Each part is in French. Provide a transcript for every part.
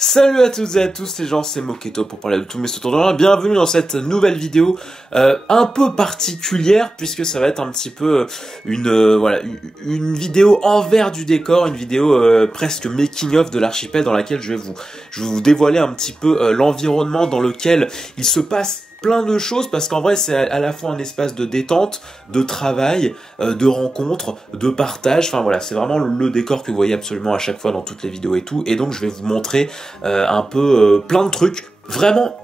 Salut à toutes et à tous les gens, c'est Moketo pour parler de tout mais autour de rien. Bienvenue dans cette nouvelle vidéo un peu particulière puisque ça va être un petit peu une vidéo envers du décor, une vidéo presque making of de l'archipel dans laquelle je vais vous dévoiler un petit peu l'environnement dans lequel il se passe plein de choses, parce qu'en vrai c'est à la fois un espace de détente, de travail, de rencontre, de partage, enfin voilà, c'est vraiment le décor que vous voyez absolument à chaque fois dans toutes les vidéos et tout, et donc je vais vous montrer un peu plein de trucs, vraiment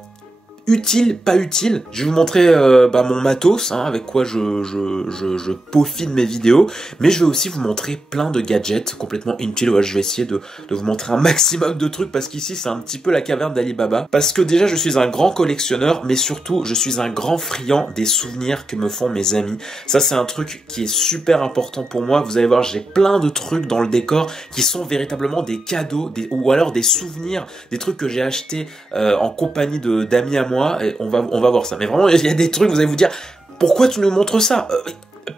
utile, pas utile. Je vais vous montrer mon matos, avec quoi je peaufine mes vidéos, mais je vais aussi vous montrer plein de gadgets complètement inutiles. Ouais, je vais essayer de vous montrer un maximum de trucs, parce qu'ici c'est un petit peu la caverne d'Ali Baba, parce que déjà je suis un grand collectionneur, mais surtout je suis un grand friand des souvenirs que me font mes amis. Ça c'est un truc qui est super important pour moi. Vous allez voir, j'ai plein de trucs dans le décor qui sont véritablement des cadeaux, ou alors des souvenirs, des trucs que j'ai achetés en compagnie d'amis à moi. Et on va voir ça. Mais vraiment, il y a des trucs, vous allez vous dire, pourquoi tu nous montres ça?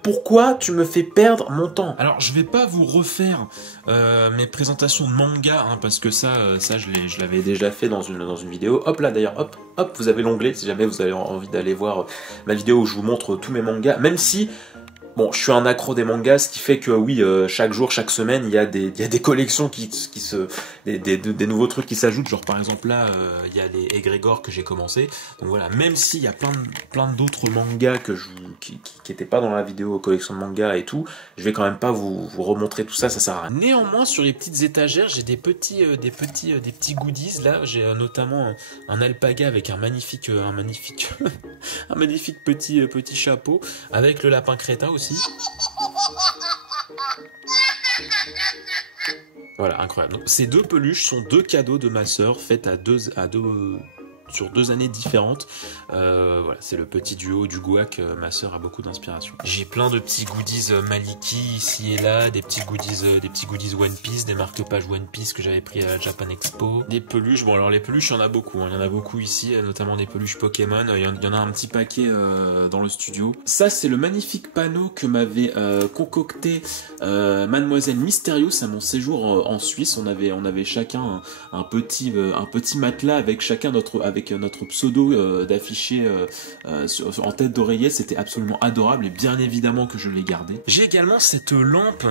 Pourquoi tu me fais perdre mon temps? Alors, je vais pas vous refaire mes présentations de manga, parce que ça je l'avais déjà fait dans une vidéo. Hop là, d'ailleurs, hop, vous avez l'onglet si jamais vous avez envie d'aller voir ma vidéo où je vous montre tous mes mangas, même si... Bon, je suis un accro des mangas, ce qui fait que oui, chaque jour, chaque semaine, il y a des collections des nouveaux trucs qui s'ajoutent. Genre par exemple là, il y a les Egrégor que j'ai commencé. Donc voilà, même s'il y a plein d'autres mangas qui étaient pas dans la vidéo collection de mangas et tout, je vais quand même pas vous remontrer tout ça, ça sert à rien. Néanmoins, sur les petites étagères, j'ai des petits goodies. Là, j'ai notamment un alpaga avec un magnifique un magnifique petit chapeau avec le lapin crétin aussi. Voilà, incroyable. Donc, ces deux peluches sont deux cadeaux de ma sœur, faites sur 2 années différentes. Voilà, c'est le petit duo du Gouac. Ma sœur a beaucoup d'inspiration. J'ai plein de petits goodies Maliki ici et là, des petits goodies One Piece, des marque-pages One Piece que j'avais pris à la Japan Expo, des peluches. Bon, alors les peluches, il y en a beaucoup. Il y en a beaucoup ici, notamment des peluches Pokémon. Il y en a un petit paquet dans le studio. Ça, c'est le magnifique panneau que m'avait concocté Mademoiselle Mysterious à mon séjour en Suisse. On avait chacun un petit matelas avec chacun avec notre pseudo d'affiché en tête d'oreiller. C'était absolument adorable et bien évidemment que je l'ai gardé. J'ai également cette lampe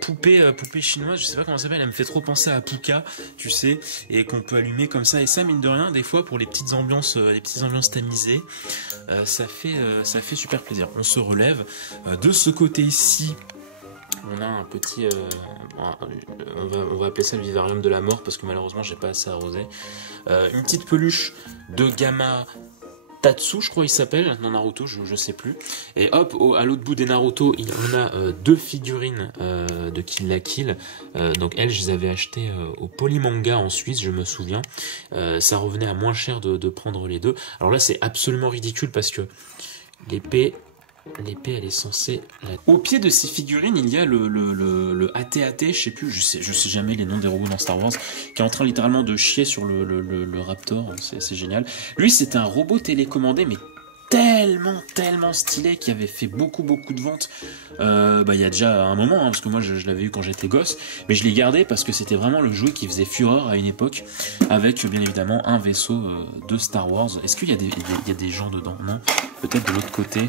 poupée chinoise, je sais pas comment ça s'appelle, elle me fait trop penser à Puka, tu sais, et qu'on peut allumer comme ça, et ça, mine de rien, des fois pour les petites ambiances tamisées, ça fait super plaisir. On se relève. De ce côté ici, on a un petit, on va appeler ça le vivarium de la mort, parce que malheureusement j'ai pas assez arrosé. Une petite peluche de Gamma Tatsu, je crois il s'appelle, dans Naruto, je sais plus. Et hop, à l'autre bout des Naruto, on a deux figurines de Kill la Kill. Donc elles, je les avais achetées au Polymanga en Suisse, je me souviens. Ça revenait à moins cher de prendre les deux. Alors là, c'est absolument ridicule parce que l'épée, elle est censée... Au pied de ces figurines, il y a le AT-AT, je sais jamais les noms des robots dans Star Wars, qui est en train littéralement de chier sur le Raptor, c'est génial. Lui, c'était un robot télécommandé, mais tellement stylé, qui avait fait beaucoup de ventes il y a déjà un moment, parce que moi je l'avais eu quand j'étais gosse, mais je l'ai gardé parce que c'était vraiment le jouet qui faisait fureur à une époque, avec bien évidemment un vaisseau de Star Wars. Est-ce qu'il y a des gens dedans? Non, peut-être de l'autre côté.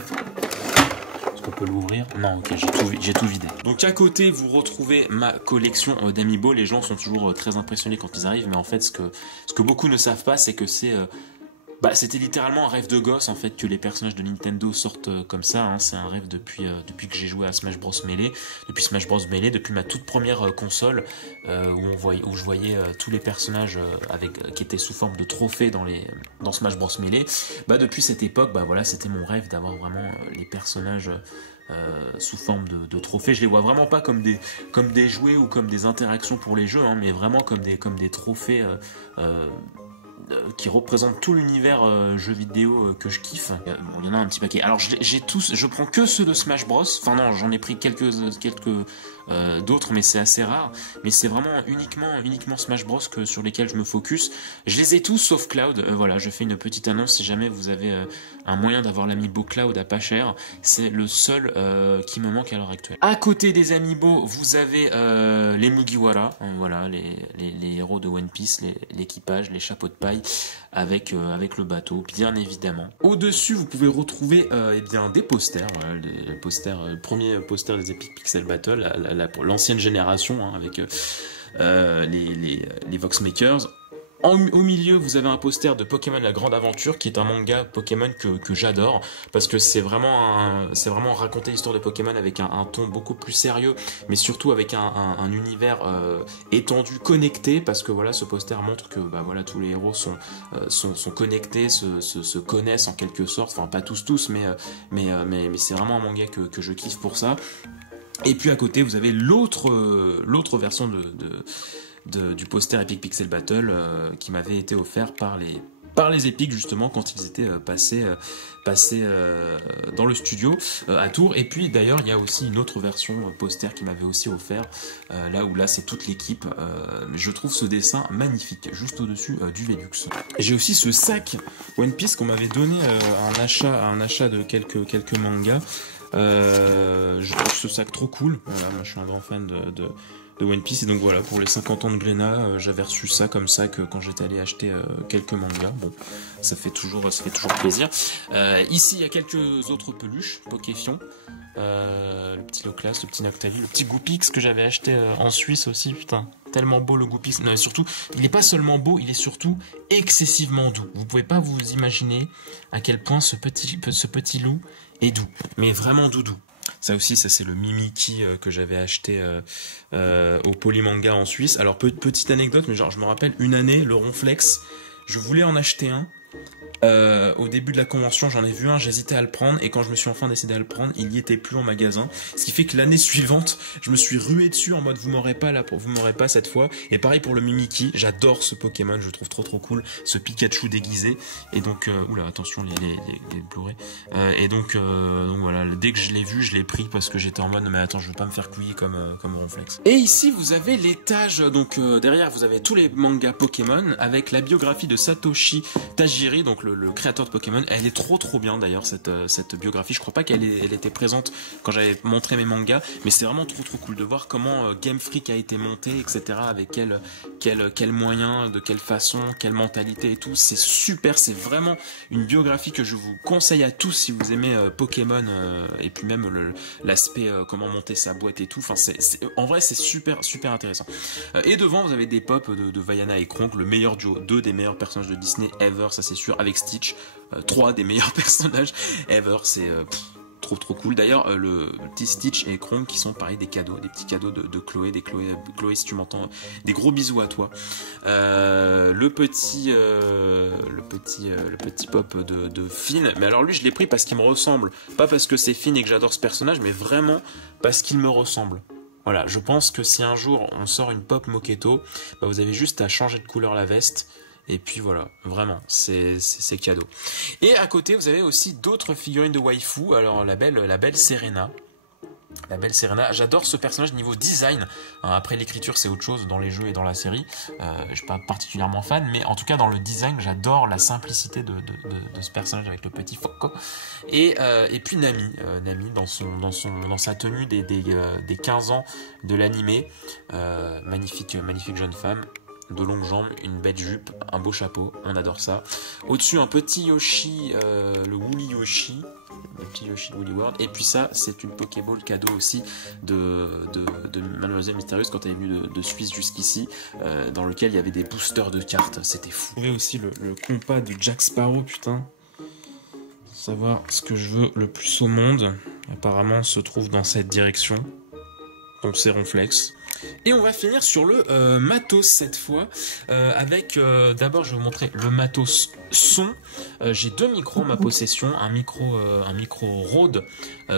On peut l'ouvrir. Non, ok, j'ai tout vidé. Donc à côté, vous retrouvez ma collection d'Amiibo. Les gens sont toujours très impressionnés quand ils arrivent, mais en fait, ce que beaucoup ne savent pas, c'est que c'était littéralement un rêve de gosse, en fait, que les personnages de Nintendo sortent comme ça. C'est un rêve depuis que j'ai joué à Smash Bros Melee, depuis ma toute première console, où je voyais tous les personnages qui étaient sous forme de trophées dans Smash Bros Melee. Depuis cette époque, voilà, c'était mon rêve d'avoir vraiment les personnages sous forme de trophées. Je les vois vraiment pas comme des jouets ou comme des interactions pour les jeux, mais vraiment comme des trophées qui représente tout l'univers jeux vidéo que je kiffe. Il y en a un petit paquet. Alors je prends que ceux de Smash Bros. Enfin non, j'en ai pris quelques d'autres, mais c'est assez rare. Mais c'est vraiment uniquement Smash Bros sur lesquels je me focus. Je les ai tous sauf Cloud. Voilà, je fais une petite annonce si jamais vous avez un moyen d'avoir l'amiibo Cloud à pas cher. C'est le seul qui me manque à l'heure actuelle. À côté des amiibo, vous avez les Mugiwara, voilà, les héros de One Piece, l'équipage, les chapeaux de paille avec le bateau, bien évidemment. Au-dessus, vous pouvez retrouver eh bien des posters, voilà, les posters, le premier poster des Epic Pixel Battle, l'ancienne génération, hein, avec les Voxmakers. Au milieu, vous avez un poster de Pokémon La Grande Aventure, qui est un manga Pokémon que j'adore, parce que c'est vraiment raconter l'histoire de Pokémon avec un ton beaucoup plus sérieux, mais surtout avec un univers étendu, connecté, parce que voilà, ce poster montre que bah voilà, tous les héros sont connectés, se connaissent en quelque sorte, enfin pas tous, mais c'est vraiment un manga que je kiffe pour ça. Et puis à côté, vous avez l'autre version du poster Epic Pixel Battle qui m'avait été offert par les Epic, justement, quand ils étaient passés dans le studio à Tours. Et puis d'ailleurs, il y a aussi une autre version poster qui m'avait aussi offert, là c'est toute l'équipe. Je trouve ce dessin magnifique, juste au-dessus du Velux. J'ai aussi ce sac One Piece qu'on m'avait donné à un achat de quelques mangas. Je trouve ce sac trop cool. Voilà, moi je suis un grand fan de One Piece, et donc voilà, pour les 50 ans de Glénat, j'avais reçu ça comme sac quand j'étais allé acheter quelques mangas. Bon, ça fait toujours plaisir. Ici il y a quelques autres peluches Pokéfion, le petit Loclas, le petit Noctali, le petit Goopix que j'avais acheté en Suisse aussi. Putain, tellement beau le Goopix. Non, et surtout, il n'est pas seulement beau, il est surtout excessivement doux. Vous pouvez pas vous imaginer à quel point ce petit loup est doux, mais vraiment doudou. Ça aussi, ça c'est le Mimiki que j'avais acheté au Polymanga en Suisse. Alors petite anecdote, mais genre je me rappelle une année, le Ronflex, je voulais en acheter un. Au début de la convention, j'en ai vu un, j'hésitais à le prendre, et quand je me suis enfin décidé à le prendre, il y était plus en magasin. Ce qui fait que l'année suivante, je me suis rué dessus en mode vous m'aurez pas cette fois. Et pareil pour le Mimiki, j'adore ce Pokémon, je le trouve trop cool, ce Pikachu déguisé. Et donc oula, attention les Blu-ray. Et donc voilà, dès que je l'ai vu, je l'ai pris parce que j'étais en mode mais attends, je veux pas me faire couiller comme Ronflex. Et ici vous avez l'étage, donc derrière vous avez tous les mangas Pokémon avec la biographie de Satoshi Tajiri, donc le créateur de Pokémon. Elle est trop bien d'ailleurs, cette biographie. Je crois pas qu'elle était présente quand j'avais montré mes mangas, mais c'est vraiment trop cool de voir comment Game Freak a été monté, etc. Avec quels moyens, de quelle façon, quelle mentalité et tout. C'est super, c'est vraiment une biographie que je vous conseille à tous si vous aimez Pokémon, et puis même l'aspect comment monter sa boîte et tout. Enfin, en vrai c'est super intéressant. Et devant vous avez des pops de Vaiana et Kronk, le meilleur duo, 2 des meilleurs personnages de Disney ever, ça c'est sûr, avec Stitch, 3 des meilleurs personnages ever, c'est trop cool. D'ailleurs le petit Stitch et Kronk qui sont pareil des petits cadeaux de Chloé, Chloé si tu m'entends, des gros bisous à toi. Le petit pop de Finn, mais alors lui je l'ai pris parce qu'il me ressemble, pas parce que c'est Finn et que j'adore ce personnage, mais vraiment parce qu'il me ressemble. Voilà, je pense que si un jour on sort une pop Moketo, bah vous avez juste à changer de couleur la veste. Et puis voilà, vraiment, c'est cadeau. Et à côté, vous avez aussi d'autres figurines de waifu. Alors la belle Serena. La belle Serena, j'adore ce personnage niveau design. Après l'écriture c'est autre chose dans les jeux et dans la série. Je suis pas particulièrement fan, mais en tout cas dans le design j'adore la simplicité de ce personnage avec le petit Foko. Et puis Nami dans sa tenue des 15 ans de l'animé. Magnifique jeune femme. De longues jambes, une belle jupe, un beau chapeau, on adore ça. Au-dessus, un petit Yoshi, le Woolly Yoshi, le petit Yoshi de Woolly World. Et puis ça, c'est une Pokéball cadeau aussi de Mademoiselle Mystérieuse quand elle est venue de Suisse jusqu'ici, dans lequel il y avait des boosters de cartes, c'était fou. Vous trouvez aussi le compas de Jack Sparrow, putain. Savoir ce que je veux le plus au monde, apparemment se trouve dans cette direction. Donc c'est Ronflex. Et on va finir sur le matos cette fois, avec d'abord je vais vous montrer le matos son. J'ai 2 micros en ma possession, un micro Rode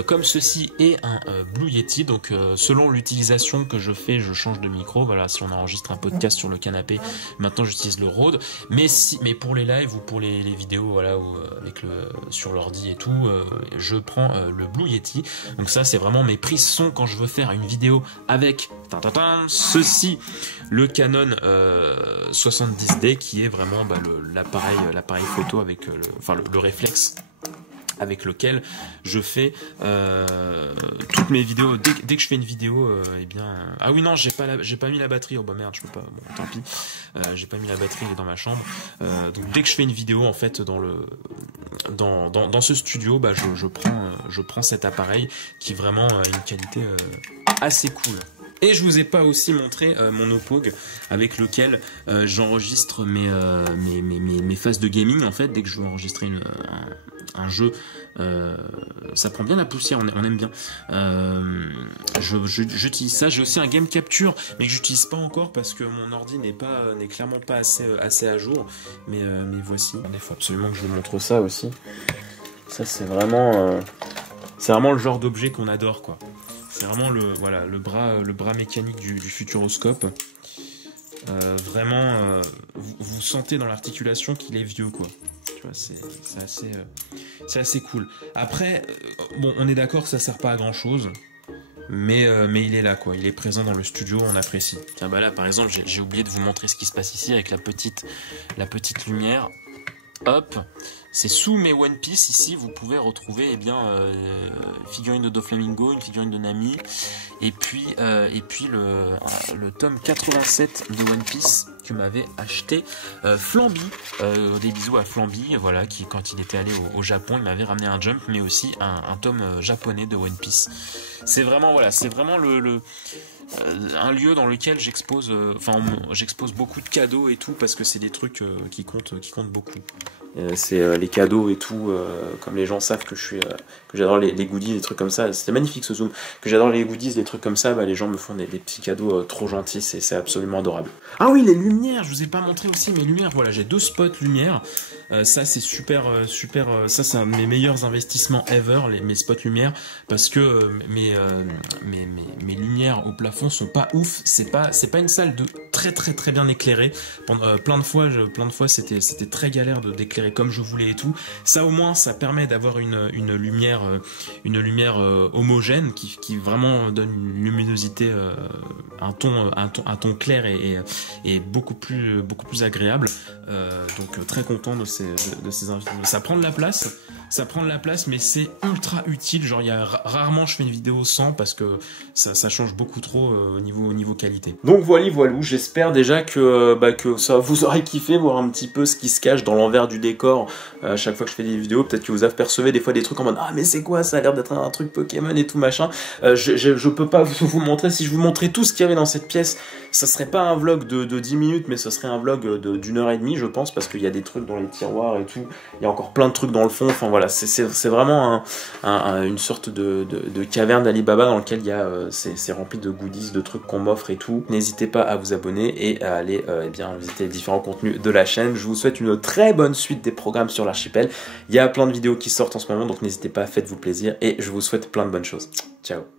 comme ceci et un Blue Yeti. Donc selon l'utilisation que je fais, je change de micro. Voilà, si on enregistre un podcast sur le canapé, maintenant j'utilise le Rode. Mais pour les lives ou pour les vidéos, voilà, avec sur l'ordi et tout, je prends le Blue Yeti. Donc ça c'est vraiment mes prises son quand je veux faire une vidéo avec ceci, le Canon 70D, qui est vraiment l'appareil photo avec le réflexe avec lequel je fais toutes mes vidéos. Dès que je fais une vidéo, ah oui non, j'ai pas mis la batterie. Oh bah merde, je peux pas. Bon, tant pis. J'ai pas mis la batterie, elle est dans ma chambre. Donc dès que je fais une vidéo en fait dans ce studio, bah je prends cet appareil qui vraiment a une qualité assez cool. Et je vous ai pas aussi montré mon Opog avec lequel j'enregistre mes phases de gaming. En fait, dès que je veux enregistrer un jeu, ça prend bien la poussière, on aime bien. J'utilise ça. J'ai aussi un Game Capture, mais que j'utilise pas encore parce que mon ordi n'est clairement pas assez à jour. Mais voici. Il faut absolument que je vous montre ça aussi. Ça c'est vraiment le genre d'objet qu'on adore, quoi. C'est vraiment le bras mécanique du futuroscope. Vraiment, vous sentez dans l'articulation qu'il est vieux, quoi. Tu vois, c'est assez cool. Après, bon, on est d'accord que ça sert pas à grand chose, mais il est là, quoi. Il est présent dans le studio, on apprécie. Tiens, bah là, par exemple, j'ai oublié de vous montrer ce qui se passe ici avec la petite lumière. Hop, c'est sous mes One Piece. Ici, vous pouvez retrouver figurine de Doflamingo, une figurine de Nami, et puis le tome 87 de One Piece que m'avait acheté Flamby. Des bisous à Flamby, voilà, qui quand il était allé au Japon, il m'avait ramené un Jump, mais aussi un tome japonais de One Piece. C'est vraiment un lieu dans lequel j'expose beaucoup de cadeaux et tout, parce que c'est des trucs qui comptent beaucoup. C'est les cadeaux et tout, comme les gens savent que que j'adore les goodies, des trucs comme ça. C'était magnifique ce zoom. Que j'adore les goodies, des trucs comme ça, bah, les gens me font des petits cadeaux trop gentils, c'est absolument adorable. Ah oui, les lumières, je vous ai pas montré aussi mes lumières. Voilà, j'ai 2 spots lumière. Ça c'est super. Ça c'est un de mes meilleurs investissements ever, mes spots lumière, parce que mes lumières au plafond sont pas ouf. C'est pas une salle de très bien éclairée. Plein de fois c'était très galère de d'éclairer comme je voulais et tout. Ça au moins ça permet d'avoir une lumière homogène qui vraiment donne une luminosité, un ton clair et beaucoup plus agréable. Donc très content de ces investissements. Ça prend de la place, mais c'est ultra utile. Genre rarement je fais une vidéo sans, parce que ça change beaucoup trop au niveau qualité. Donc voilà, j'espère déjà que ça vous aurez kiffé, voir un petit peu ce qui se cache dans l'envers du décor à chaque fois que je fais des vidéos. Peut-être que vous apercevez des fois des trucs en mode ah mais c'est quoi ça, a l'air d'être un truc Pokémon et tout machin. Je peux pas vous montrer. Si je vous montrais tout ce qu'il y avait dans cette pièce, ça serait pas un vlog de 10 minutes, mais ce serait un vlog d'1h30 je pense, parce qu'il y a des trucs dans les tiroirs et tout, il y a encore plein de trucs dans le fond. Enfin voilà, c'est vraiment une sorte de caverne d'Alibaba dans lequel il y a c'est rempli de goodies, de trucs qu'on m'offre et tout. N'hésitez pas à vous abonner et à aller visiter les différents contenus de la chaîne. Je vous souhaite une très bonne suite des programmes sur l'archipel. Il y a plein de vidéos qui sortent en ce moment, donc n'hésitez pas, faites-vous plaisir et je vous souhaite plein de bonnes choses. Ciao.